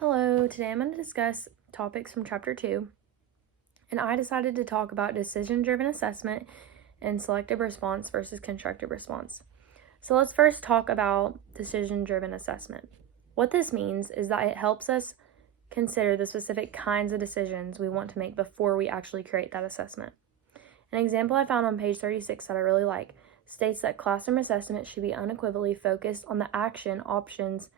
Hello, today I'm going to discuss topics from Chapter 2, and I decided to talk about decision-driven assessment and selective response versus constructive response. So let's first talk about decision-driven assessment. What this means is that it helps us consider the specific kinds of decisions we want to make before we actually create that assessment. An example I found on page 36 that I really like states that classroom assessment should be unequivocally focused on the action options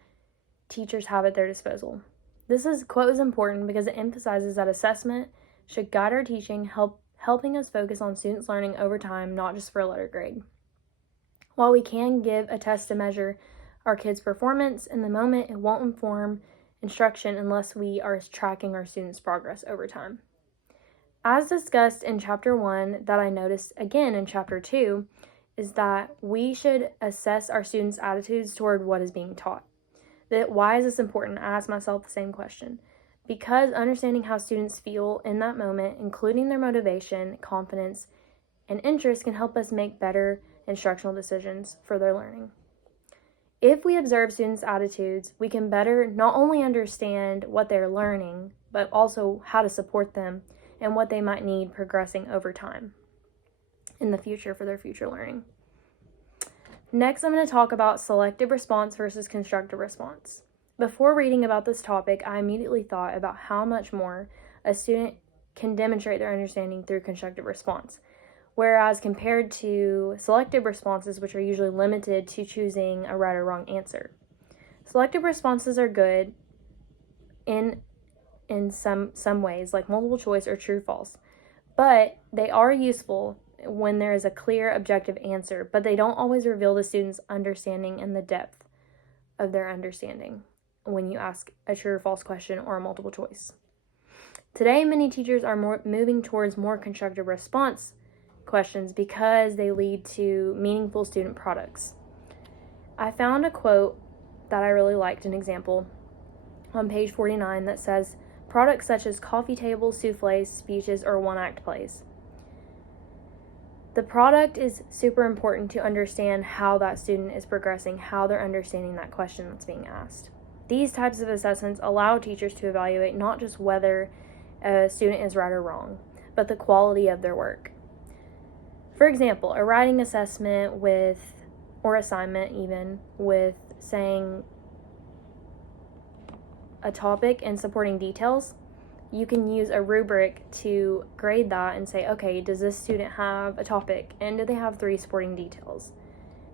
teachers have at their disposal. This quote is important because it emphasizes that assessment should guide our teaching, helping us focus on students' learning over time, not just for a letter grade. While we can give a test to measure our kids' performance in the moment, it won't inform instruction unless we are tracking our students' progress over time. As discussed in Chapter 1, that I noticed again in Chapter 2, is that we should assess our students' attitudes toward what is being taught. Why is this important? I ask myself the same question. Because understanding how students feel in that moment, including their motivation, confidence, and interest, can help us make better instructional decisions for their learning. If we observe students' attitudes, we can better not only understand what they're learning, but also how to support them and what they might need progressing over time in the future for their future learning. Next, I'm going to talk about selective response versus constructive response. Before reading about this topic, I immediately thought about how much more a student can demonstrate their understanding through constructive response, whereas compared to selective responses, which are usually limited to choosing a right or wrong answer. Selective responses are good in some ways, like multiple choice or true false, but they are useful when there is a clear objective answer, but they don't always reveal the student's understanding and the depth of their understanding when you ask a true or false question or a multiple choice. Today, many teachers are moving towards more constructive response questions because they lead to meaningful student products. I found a quote that I really liked, an example, on page 49 that says, "Products such as coffee tables, souffles, speeches, or one-act plays." The product is super important to understand how that student is progressing, how they're understanding that question that's being asked. These types of assessments allow teachers to evaluate not just whether a student is right or wrong, but the quality of their work. For example, a writing assessment or assignment even, with saying a topic and supporting details, you can use a rubric to grade that and say, okay, does this student have a topic and do they have 3 supporting details?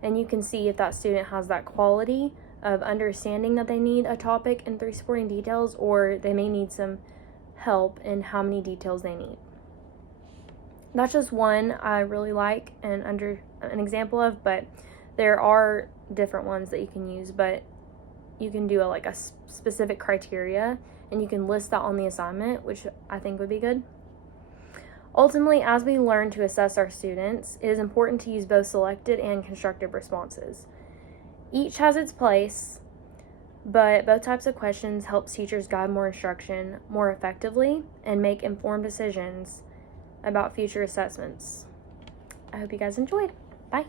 And you can see if that student has that quality of understanding that they need a topic and 3 supporting details, or they may need some help in how many details they need. That's just one I really like and an example of, but there are different ones that you can use, but you can do a specific criteria and you can list that on the assignment, which I think would be good. Ultimately, as we learn to assess our students, it is important to use both selected and constructive responses. Each has its place, but both types of questions help teachers guide more instruction more effectively and make informed decisions about future assessments. I hope you guys enjoyed. Bye.